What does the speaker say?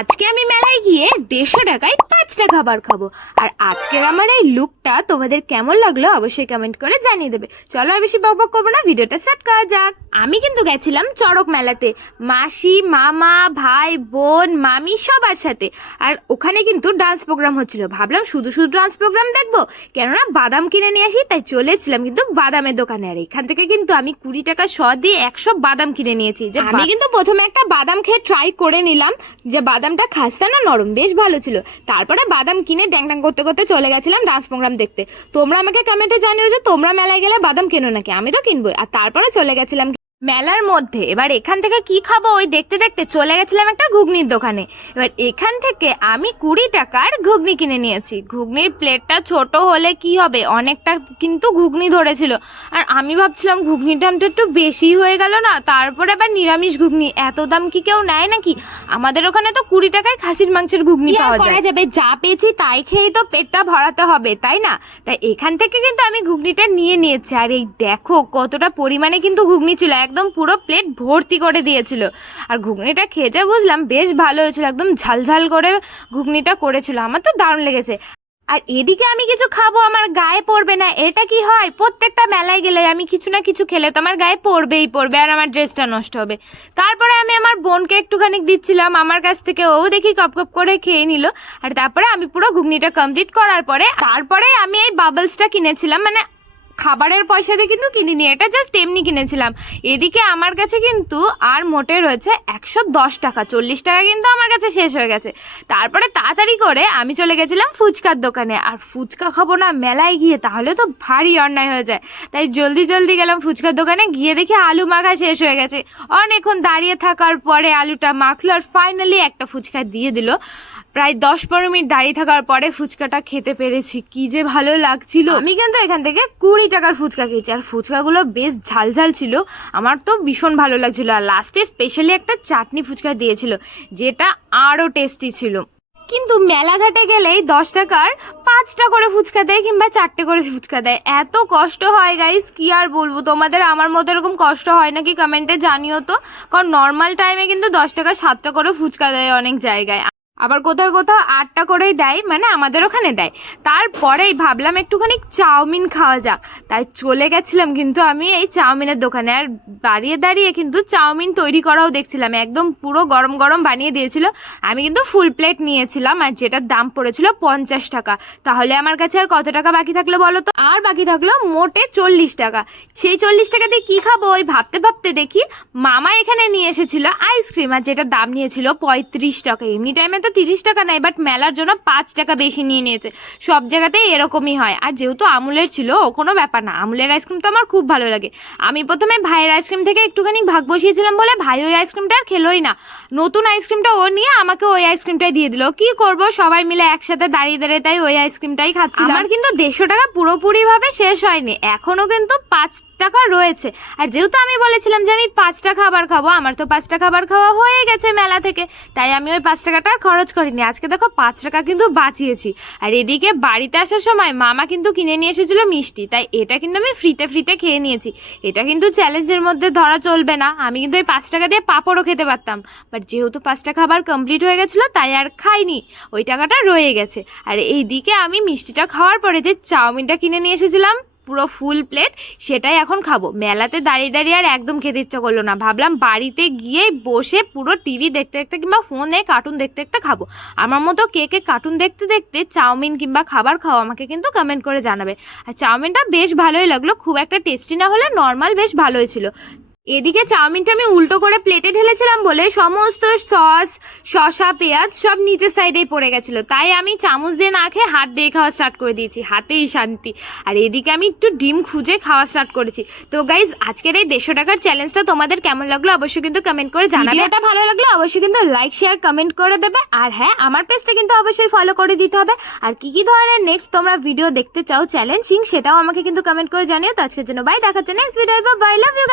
আজকে আমি মেলায় গিয়ে দেড়শো টাকায় পাঁচটা খাবার খাব। আর আজকের আমার এই লুকটা তোমাদের কেমন লাগল অবশ্যই কমেন্ট করে জানিয়ে দেবে। চলো আর বেশি বক বক করব না ভিডিওটা স্টার্ট করা যাক। আমি কিন্তু গেছিলাম চড়ক মেলাতে। মাসি মামা ভাই বোন মামি সবার সাথে। আর ওখানে কিন্তু ডান্স প্রোগ্রাম হচ্ছিল। ভাবলাম শুধু শুধু ডান্স প্রোগ্রাম দেখব কেননা বাদাম কিনে নিয়ে আসি তাই চলেছিলাম কিন্তু বাদামের দোকানে। আর এখান থেকে কিন্তু আমি কুড়ি টাকা শ দিয়ে একশো বাদাম কিনে নিয়েছি। যে আমি কিন্তু প্রথমে একটা বাদাম খেয়ে ট্রাই করে নিলাম যে বাদামটা খাস্তা না নরম বেশ ভালো ছিল। তারপরে বাদাম কিনে ড্যাং ড্যাং করতে করতে চলে গেছিলাম ডান্স প্রোগ্রাম দেখতে। তোমরা আমাকে কমেন্টে জানিও যে তোমরা মেলায় গেলে বাদাম কেনো নাকি? আমি তো কিনবো আর তারপরে চলে গেছিলাম মেলার মধ্যে। এবার এখান থেকে কি খাব? ওই দেখতে দেখতে চলে গেছিলাম একটা ঘুগনির দোকানে। এবার এখান থেকে আমি কুড়ি টাকার ঘুগনি কিনে নিয়েছি। ঘুগনির প্লেটটা ছোট হলে কি হবে? অনেকটা কিন্তু ঘুগনি ধরেছিল। আর আমি ভাবছিলাম ঘুগনির দামটা একটু বেশি হয়ে গেল না তারপরে আবার নিরামিষ ঘুগনি। এত দাম কি কেউ নেয় নাকি? আমাদের ওখানে তো কুড়ি টাকায় খাসির মাংসের ঘুগনি পাওয়া যায়। যাবে? যা পেয়েছি তাই খেয়েই তো পেটটা ভরাতে হবে তাই না? তাই এখান থেকে কিন্তু আমি ঘুগনিটা নিয়ে নিয়েছি। আর এই দেখো কতটা পরিমাণে কিন্তু ঘুগনি ছিল। একদম পুরো প্লেট ভর্তি করে দিয়েছিল। আর ঘুগনিটা খেতে বুঝলাম বেশ ভালো হয়েছিল, একদম ঝালঝাল করে ঘুগনিটা করেছিল। আমার তো দারুণ লেগেছে। আর এদিকে আমি কিছু খাব, আমার গায়ে পড়বে না। এটা কি হয়? প্রত্যেকটা মেলায় গেলে আমি কিছু না কিছু খেলে তো আমার গায়ে পড়বেই পড়বে, আর আমার ড্রেসটা নষ্ট হবে। তারপরে আমি আমার বোনকে একটুখানি দিচ্ছিলাম, আমার কাছ থেকে ও দেখি কপ কপ করে খেয়ে নিল। আর তারপরে আমি পুরো ঘুগনিটা কমপ্লিট করার পরে, তারপরে আমি এই বাবলসটা কিনেছিলাম। মানে খাবারের পয়সা দিয়ে কিন্তু কিনিনি, এটা জাস্ট এমনি কিনেছিলাম। এদিকে আমার কাছে কিন্তু আর মোটে রয়েছে একশো দশ টাকা, চল্লিশ টাকা কিন্তু আমার কাছে শেষ হয়ে গেছে। তারপরে তাড়াতাড়ি করে আমি চলে গেছিলাম ফুচকার দোকানে। আর ফুচকা খাব না, মেলায় গিয়ে, তাহলে তো ভারী অন্যায় হয়ে যায়। তাই জলদি জলদি গেলাম ফুচকার দোকানে, গিয়ে দেখি আলু মাখা শেষ হয়ে গেছে। অনেকক্ষণ দাঁড়িয়ে থাকার পরে আলুটা মাখলো আর ফাইনালি একটা ফুচকা দিয়ে দিল। প্রায় দশ পনেরো মিনিট দাঁড়িয়ে থাকার পরে ফুচকাটা খেতে পেরেছি। কি যে ভালো লাগছিল। আমি কিন্তু এখান থেকে কুড়ি টাকার ফুচকা খেয়েছি। আর ফুচকাগুলো বেশ ঝালঝাল ছিল। আমার তো ভীষণ ভালো লাগছিল। আর লাস্টে স্পেশালি একটা চাটনি ফুচকা দিয়েছিল, যেটা আরও টেস্টি ছিল। কিন্তু মেলাঘাটে গেলেই দশ টাকার পাঁচটা করে ফুচকা দেয় কিংবা চারটে করে ফুচকা দেয়। এত কষ্ট হয় গাইস কি আর বলব? তোমাদের আমার মতো এরকম কষ্ট হয় নাকি? কমেন্টে জানিও তো। কারণ নর্মাল টাইমে কিন্তু দশ টাকা, সাতটা করে ফুচকা দেয় অনেক জায়গায়। আবার কোথাও কোথাও আটটা করেই দেয় মানে আমাদের ওখানে দেয়। তারপরেই ভাবলাম একটুখানি চাউমিন খাওয়া যাক। তাই চলে গেছিলাম কিন্তু আমি এই চাউমিনের দোকানে। আর দাঁড়িয়ে দাঁড়িয়ে কিন্তু চাউমিন তৈরি করাও দেখছিলাম। একদম পুরো গরম গরম বানিয়ে দিয়েছিল। আমি কিন্তু ফুল প্লেট নিয়েছিলাম আর যেটার দাম পড়েছিল পঞ্চাশ টাকা। তাহলে আমার কাছে আর কত টাকা বাকি থাকল বলো তো? আর বাকি থাকল মোটে চল্লিশ টাকা। সেই চল্লিশ টাকা দিয়ে কী খাব ওই ভাবতে ভাবতে দেখি মামা এখানে নিয়ে এসেছিল আইসক্রিম। আর যেটার দাম নিয়েছিল পঁয়ত্রিশ টাকা। এমনি টাইমে তো তিরিশ টাকা নেয় বাট মেলার জন্য পাঁচ টাকা বেশি নিয়ে নিয়েছে। সব জায়গাতেই এরকমই হয়। আর যেহেতু আমুলের ছিল, ও কোনো ব্যাপার না। আমুলের আইসক্রিম তো আমার খুব ভালো লাগে। আমি প্রথমে ভাইয়ের আইসক্রিম থেকে একটুখানি ভাগ বসিয়েছিলাম বলে ভাই ওই আইসক্রিমটা আর খেলোই না। নতুন আইসক্রিমটা ও নিয়ে আমাকে ওই আইসক্রিমটাই দিয়ে দিল। কি করব? সবাই মিলে একসাথে দাঁড়িয়ে দাঁড়িয়ে তাই ওই আইসক্রিমটাই খাচ্ছিলাম। আমার কিন্তু দেড়শো টাকা পুরোপুরিভাবে শেষ হয়নি। এখনও কিন্তু পাঁচ টাকা রয়েছে। আর যেহেতু আমি বলেছিলাম যে আমি পাঁচটা খাবার খাব, আমার তো পাঁচটা খাবার খাওয়া হয়ে গেছে মেলা থেকে। তাই আমি ওই পাঁচ টাকাটা আর খরচ করিনি। আজকে দেখো পাঁচ টাকা কিন্তু বাঁচিয়েছি। আর এদিকে বাড়িতে আসার সময় মামা কিন্তু কিনে নিয়ে এসেছিল মিষ্টি। তাই এটা কিন্তু আমি ফ্রিতে ফ্রিতে খেয়ে নিয়েছি। এটা কিন্তু চ্যালেঞ্জের মধ্যে ধরা চলবে না। আমি কিন্তু ওই পাঁচ টাকা দিয়ে পাঁপড়ও খেতে পারতাম। বাট যেহেতু পাঁচটা খাবার কমপ্লিট হয়ে গেছিল, তাই আর খাইনি। ওই টাকাটা রয়ে গেছে। আর এইদিকে আমি মিষ্টিটা খাওয়ার পরে যে চাউমিনটা কিনে নিয়ে এসেছিলাম পুরো ফুল প্লেট সেটাই এখন খাব। মেলাতে দাঁড়িয়ে দাঁড়িয়ে আর একদম খেতে ইচ্ছা করল না। ভাবলাম বাড়িতে গিয়ে বসে পুরো টিভি দেখতে দেখতে কিংবা ফোনে কার্টুন দেখতে দেখতে খাব। আমার মতো কে কে কার্টুন দেখতে দেখতে চাউমিন কিংবা খাবার খাওয়া আমাকে কিন্তু কমেন্ট করে জানাবে। আর চাউমিনটা বেশ ভালোই লাগল। খুব একটা টেস্টি না হলে নর্মাল বেশ ভালোই ছিল। এদিকে চাউমিনটা আমি উল্টো করে প্লেটে ঢেলেছিলাম বলে সমস্ত সস শসা, পেঁয়াজ সব নিচের সাইডেই পড়ে গেছিল। তাই আমি চামচ দিয়ে না খেয়ে হাত দিয়ে খাওয়া স্টার্ট করে দিয়েছি। হাতেই শান্তি। আর এদিকে আমি একটু ডিম খুঁজে খাওয়া স্টার্ট করেছি। তো গাইজ আজকের এই দেড়শো টাকার চ্যালেঞ্জটা তোমাদের কেমন লাগল অবশ্যই কিন্তু কমেন্ট করে জানাবে। এটা ভালো লাগল অবশ্যই কিন্তু লাইক শেয়ার কমেন্ট করে দেবে। আর হ্যাঁ আমার পেজটা কিন্তু অবশ্যই ফলো করে দিতে হবে। আর কি কি ধরনের নেক্সট তোমরা ভিডিও দেখতে চাও চ্যালেঞ্জিং সেটাও আমাকে কিন্তু কমেন্ট করে জানিও। তো আজকের জন্য বাই দেখাচ্ছে next video bye love you